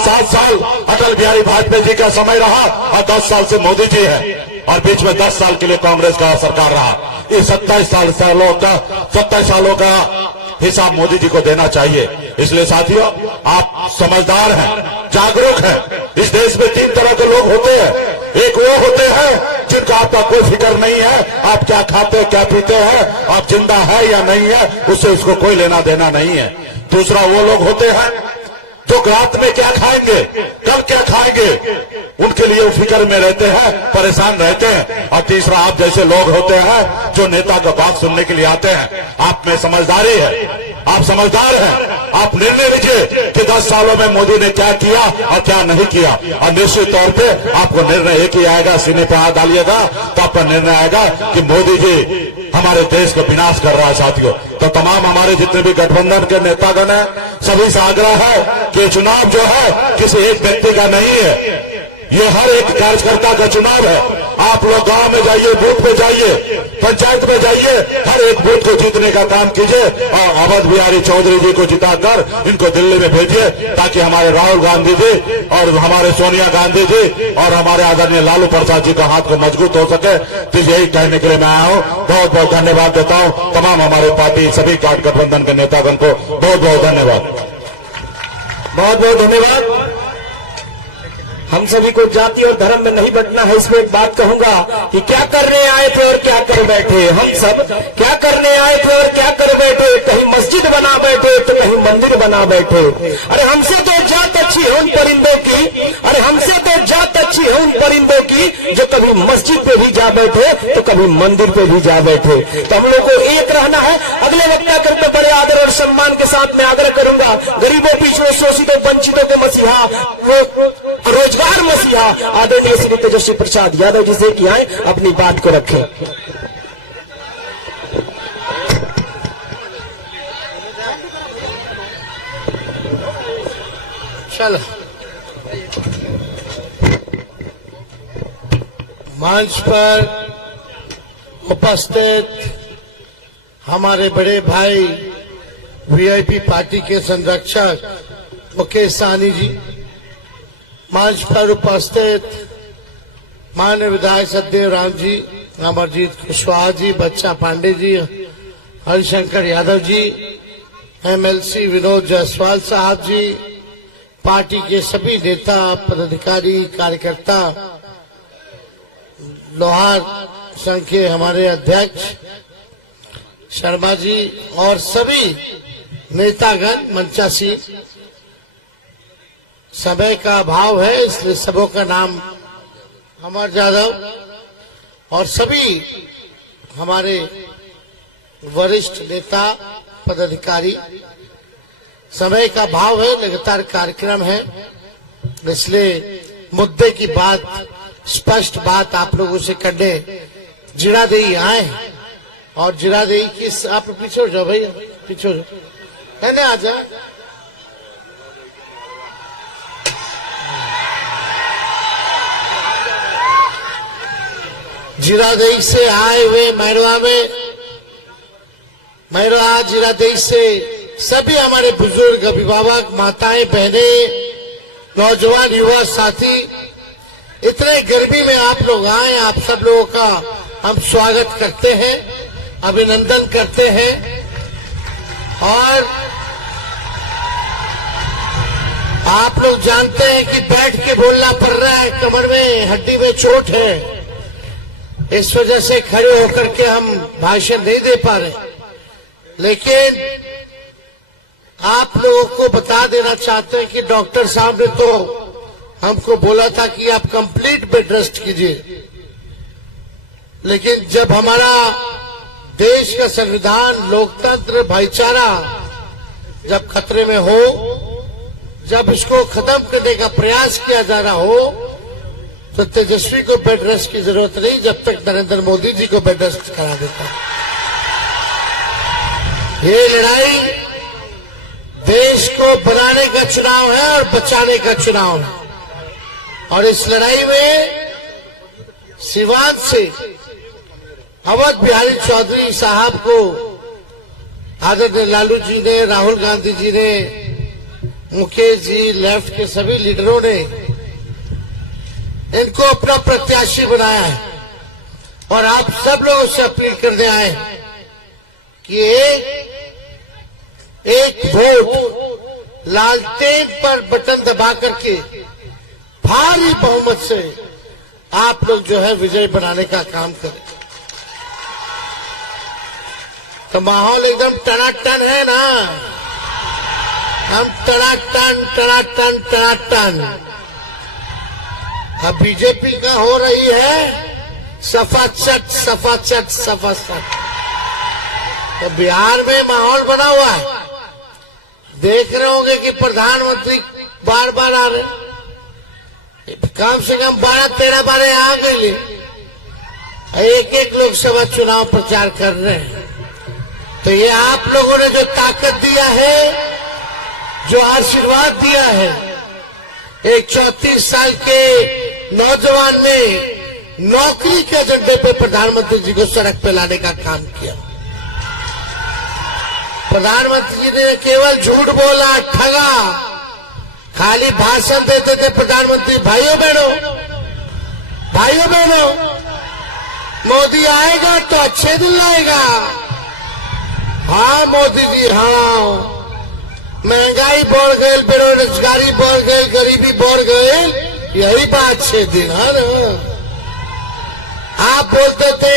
7 साल अटल बिहारी वाजपेयी जी का समय रहा और 10 साल से मोदी जी है और बीच में 10 साल के लिए कांग्रेस का सरकार रहा। ये 27 सालों का हिसाब मोदी जी को देना चाहिए। इसलिए साथियों, आप समझदार हैं, जागरूक हैं। इस देश में 3 तरह के लोग होते हैं। एक वो होते हैं जिनका आपका कोई फिक्र नहीं है, आप क्या खाते क्या पीते हैं, आप जिंदा है या नहीं है, उससे उसको कोई लेना देना नहीं है। दूसरा वो लोग होते हैं जो रात में क्या खाएंगे, कल क्या खाएंगे, उनके लिए वो फिक्र में रहते हैं, परेशान रहते हैं। और तीसरा आप जैसे लोग होते हैं जो नेता का बात सुनने के लिए आते हैं। आप में समझदारी है, आप समझदार हैं। आप निर्णय लीजिए कि 10 सालों में मोदी ने क्या किया और क्या नहीं किया, और निश्चित तौर पे आपको निर्णय एक ही आएगा। सीने पे हाथ डालिएगा तो आपका निर्णय आएगा कि मोदी जी हमारे देश को विनाश कर रहा है। साथियों, तो तमाम हमारे जितने भी गठबंधन के नेतागण हैं, सभी से आग्रह है कि चुनाव जो है किसी एक व्यक्ति का नहीं है, ये हर एक कार्यकर्ता का चुनाव है। आप लोग गांव में जाइए, बूथ पे जाइए, पंचायत में जाइए, हर एक बूथ को जीतने का काम कीजिए और अवध बिहारी चौधरी जी को जिताकर इनको दिल्ली में भेजिए, ताकि हमारे राहुल गांधी जी और हमारे सोनिया गांधी जी और हमारे आदरणीय लालू प्रसाद जी का हाथ को मजबूत हो सके। तो यही कहने के लिए मैं आया हूँ। बहुत बहुत धन्यवाद देता हूँ तमाम हमारे पार्टी सभी गठबंधन के नेतागण को। बहुत बहुत धन्यवाद। बहुत बहुत धन्यवाद। हम सभी को जाति और धर्म में नहीं बंटना है। इसमें एक बात कहूंगा कि क्या करने आए थे और क्या कर बैठे। हम सब क्या करने आए थे और क्या कर बैठे। कहीं मस्जिद बना बैठे तो कहीं मंदिर बना बैठे। अरे हमसे तो जात अच्छी है उन परिंदों की, अरे हमसे तो जात अच्छी है उन परिंदों की जो कभी मस्जिद पे भी जा बैठे तो कभी मंदिर पे भी जा बैठे। तो हम लोग को एक रहना है। अगले वक्ता करते बड़े आदर और सम्मान के साथ मैं आग्रह करूंगा, गरीबों, पिछड़ों, शोषितों, वंचितों के मसीहा, रोजगार मसीहा आदरणीय श्री तेजस्वी प्रसाद यादव जी से कि आए अपनी बात को रखें। चलो, मंच पर उपस्थित हमारे बड़े भाई वीआईपी पार्टी के संरक्षक मुकेश सहनी जी, मंच पर उपस्थित माननीय विधायक सतदेव राम जी, अमरजीत कुशवाहा जी, बच्चा पांडे जी, हरिशंकर यादव जी, एमएलसी विनोद जायसवाल साहब जी, पार्टी के सभी नेता, पदाधिकारी, कार्यकर्ता, लोहार संघ के हमारे अध्यक्ष शर्मा जी और सभी नेतागण मंचासीन। समय का अभाव है इसलिए सबों का नाम अमर यादव और सभी हमारे वरिष्ठ नेता, पदाधिकारी। समय का भाव है, लगातार कार्यक्रम है, इसलिए मुद्दे की बात, स्पष्ट बात आप लोगों से करने जिरादेई आए। और जिरादेई की आप पीछे हो जाओ भैया, पीछे हो जाओ, कहने आ जाए। जिरादेई से आए हुए मैरवा जिरादेई से सभी हमारे बुजुर्ग, अभिभावक, माताएं, बहनें, नौजवान, युवा साथी, इतने गर्मी में आप लोग आए, आप सब लोगों का हम स्वागत करते हैं, अभिनंदन करते हैं। और आप लोग जानते हैं कि बैठ के बोलना पड़ रहा है, कमर में, हड्डी में चोट है, इस वजह से खड़े होकर के हम भाषण नहीं दे पा रहे। लेकिन आप लोगों को बता देना चाहते हैं कि डॉक्टर साहब ने तो हमको बोला था कि आप कंप्लीट बेड रेस्ट कीजिए, लेकिन जब हमारा देश का संविधान, लोकतंत्र, भाईचारा जब खतरे में हो, जब इसको खत्म करने का प्रयास किया जा रहा हो, तो तेजस्वी को बेड रेस्ट की जरूरत नहीं जब तक नरेंद्र मोदी जी को बेड रेस्ट करा देता। ये लड़ाई देश को बनाने का चुनाव है और बचाने का चुनाव है। और इस लड़ाई में सिवान से अवध बिहारी चौधरी साहब को आदरणीय लालू जी ने, राहुल गांधी जी ने मुकेश जी, लेफ्ट के सभी लीडरों ने इनको अपना प्रत्याशी बनाया है और आप सब लोगों से अपील करने आए कि एक वोट लालटेन पर बटन दबा करके भारी बहुमत से आप लोग जो है विजय बनाने का काम करें। तो माहौल एकदम टनाटन है ना, हम टनाटन टनाटन टनाटन। अब बीजेपी का हो रही है सफाचट सफाचट सफाचट। तो बिहार में माहौल बना हुआ है, देख रहे होंगे कि प्रधानमंत्री बार बार आ रहे, कम से कम 12-13 बार आ गए, एक लोकसभा चुनाव प्रचार कर रहे हैं। तो ये आप लोगों ने जो ताकत दिया है, जो आशीर्वाद दिया है, एक 34 साल के नौजवान ने नौकरी के एजेंडे पे प्रधानमंत्री जी को सड़क पे लाने का काम किया। प्रधानमंत्री ने केवल झूठ बोला, ठगा, खाली भाषण देते थे प्रधानमंत्री। भाइयों बहनों, मोदी आएगा तो अच्छे दिन लाएगा। हाँ मोदी जी, हाँ, महंगाई बढ़ गई, बेरोजगारी बढ़ गई, गरीबी बढ़ गई, यही बात 6 दिन है ना। आप बोलते थे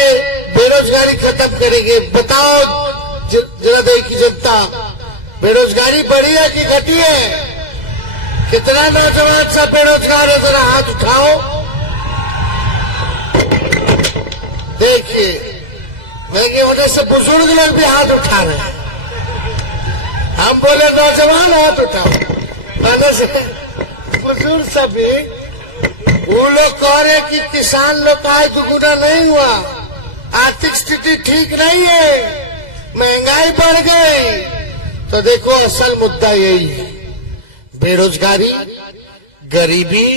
बेरोजगारी खत्म करेंगे, बताओ जरा देखी जनता, बेरोजगारी बढ़ी है कि घटी है? कितना नौजवान सब बेरोजगार है, जरा हाथ उठाओ। देखिए वजह से बुजुर्ग लोग भी हाथ उठा रहे हैं। हम बोले नौजवान हाथ उठाओ, वजह से बुजुर्ग सभी वो लोग कह रहे कि किसान लोग का आय दुगुना नहीं हुआ, आर्थिक स्थिति ठीक नहीं है, महंगाई बढ़ गई। तो देखो असल मुद्दा यही है, बेरोजगारी, गरीबी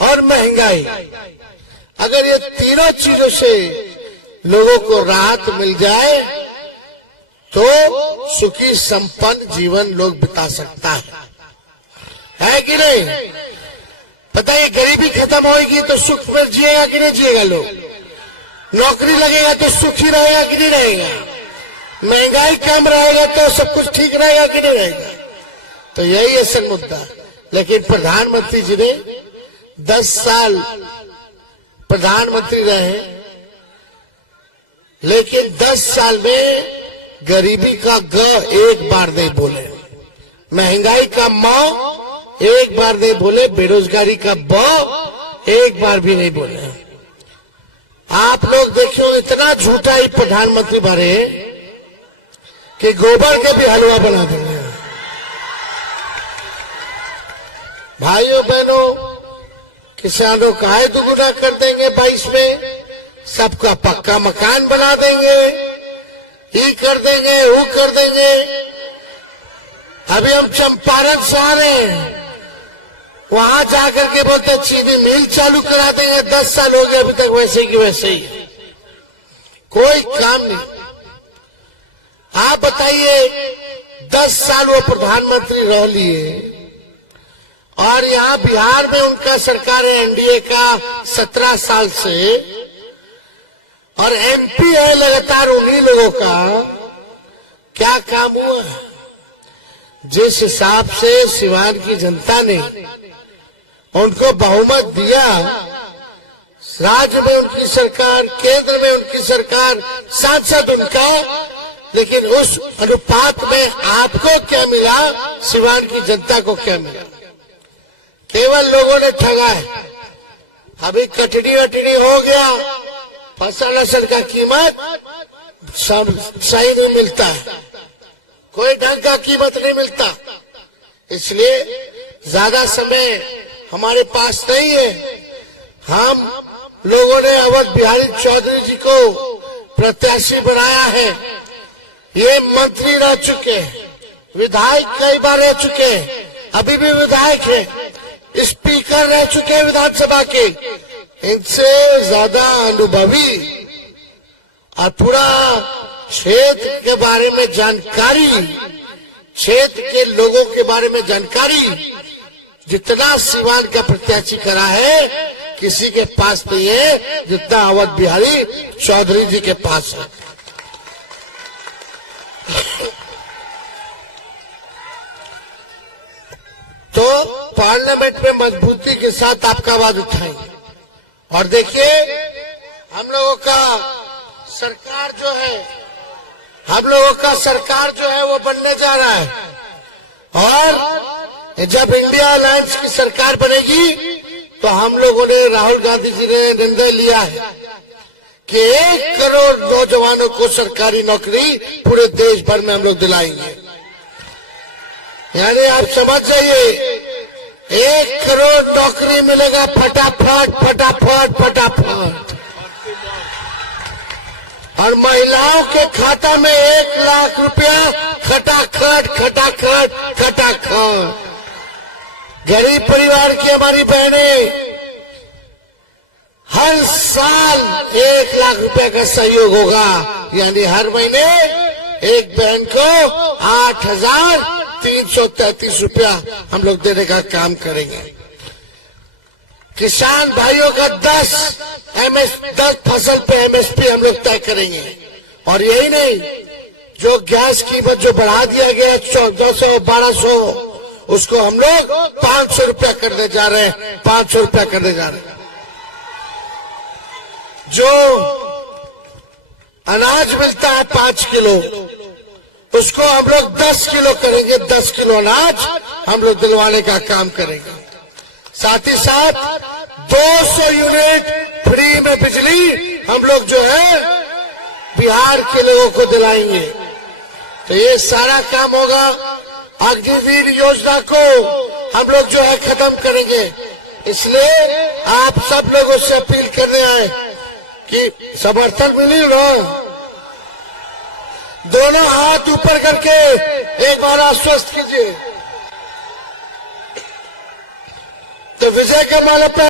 और महंगाई। अगर ये तीनों चीजों से लोगों को राहत मिल जाए तो सुखी संपन्न जीवन लोग बिता सकता है कि नहीं? पता है गरीबी खत्म होगी तो सुख में जिएगा कि नहीं जिएगा लोग? नौकरी लगेगा तो सुखी रहेगा कि नहीं रहेगा? महंगाई कम रहेगा तो सब कुछ ठीक रहेगा कि नहीं रहेगा? तो यही असल मुद्दा। लेकिन प्रधानमंत्री जी ने 10 साल प्रधानमंत्री रहे, लेकिन 10 साल में गरीबी का ग एक बार नहीं बोले, महंगाई का म एक बार नहीं बोले, बेरोजगारी का ब एक बार भी नहीं बोले। आप लोग देखियो इतना झूठा ही प्रधानमंत्री बारे कि गोबर के भी हलवा बना देंगे। भाइयों बहनों, किसानों का आय दुगुना कर देंगे 22 में, सबका पक्का मकान बना देंगे, ये कर देंगे, वो कर देंगे। अभी हम चंपारण से आ रहे हैं, वहां जाकर के बोलते चीनी मिल चालू करा देंगे। 10 साल हो गए अभी तक वैसे की वैसे ही, कोई काम नहीं। आप बताइए 10 साल वो प्रधानमंत्री रह लिए और यहाँ बिहार में उनका सरकार है एनडीए का 17 साल से, और एमपी है लगातार उन्हीं लोगों का। क्या काम हुआ? जिस हिसाब से सिवान की जनता ने उनको बहुमत दिया, राज्य में उनकी सरकार, केंद्र में उनकी सरकार, सांसद उनका, लेकिन उस अनुपात में आपको क्या मिला, सिवान की जनता को क्या मिला? केवल लोगों ने ठगा है। अभी कटनी वटनी हो गया, फसल का कीमत सही नहीं मिलता है, कोई ढंग का कीमत नहीं मिलता। इसलिए ज्यादा समय हमारे पास नहीं है। हम लोगों ने अवध बिहारी चौधरी जी को प्रत्याशी बनाया है। ये मंत्री रह चुके हैं, विधायक कई बार रह चुके हैं, अभी भी विधायक है, स्पीकर रह चुके हैं विधानसभा के। इनसे ज्यादा अनुभवी और पूरा क्षेत्र के बारे में जानकारी क्षेत्र के लोगों के बारे में जानकारी जितना सीवान का प्रत्याशी करा है किसी के पास नहीं है जितना अवध बिहारी चौधरी जी के पास है। तो पार्लियामेंट में मजबूती के साथ आपका आवाज उठाएंगे। और देखिए हम लोगों का सरकार जो है वो बनने जा रहा है। और जब इंडिया अलायंस की सरकार बनेगी तो हम लोगों ने, राहुल गांधी जी ने निर्णय लिया है कि 1 करोड़ नौजवानों को सरकारी नौकरी पूरे देश भर में हम लोग दिलाएंगे। यानी आप समझ जाइए 1 करोड़ नौकरी मिलेगा फटाफट फटाफट फटाफट। और महिलाओं के खाता में 1 लाख रुपया खटाखट खटाखट खटाखट। गरीब परिवार की हमारी बहनें हर साल 1 लाख रुपए का सहयोग होगा। यानी हर महीने एक बहन को 8,333 रुपया हम लोग देने का काम करेंगे। किसान भाइयों का 10 फसल पे MSP हम लोग तय करेंगे। और यही नहीं, जो गैस कीमत जो बढ़ा दिया गया 1400-1200 उसको हम लोग 500 रुपया करने जा रहे हैं। 500 रुपया करने जा रहे हैं। जो अनाज मिलता है 5 किलो उसको हम लोग 10 किलो करेंगे। 10 किलो अनाज हम लोग दिलवाने का काम करेंगे। साथ ही साथ 200 यूनिट फ्री में बिजली हम लोग जो है बिहार के लोगों को दिलाएंगे। तो ये सारा काम होगा। अग्निवीर योजना को हम लोग जो है खत्म करेंगे। इसलिए आप सब लोगों से अपील करने आए कि समर्थन मिली ना। दोनों हाथ ऊपर करके एक बार आश्वस्त कीजिए। तो विजय के माला पे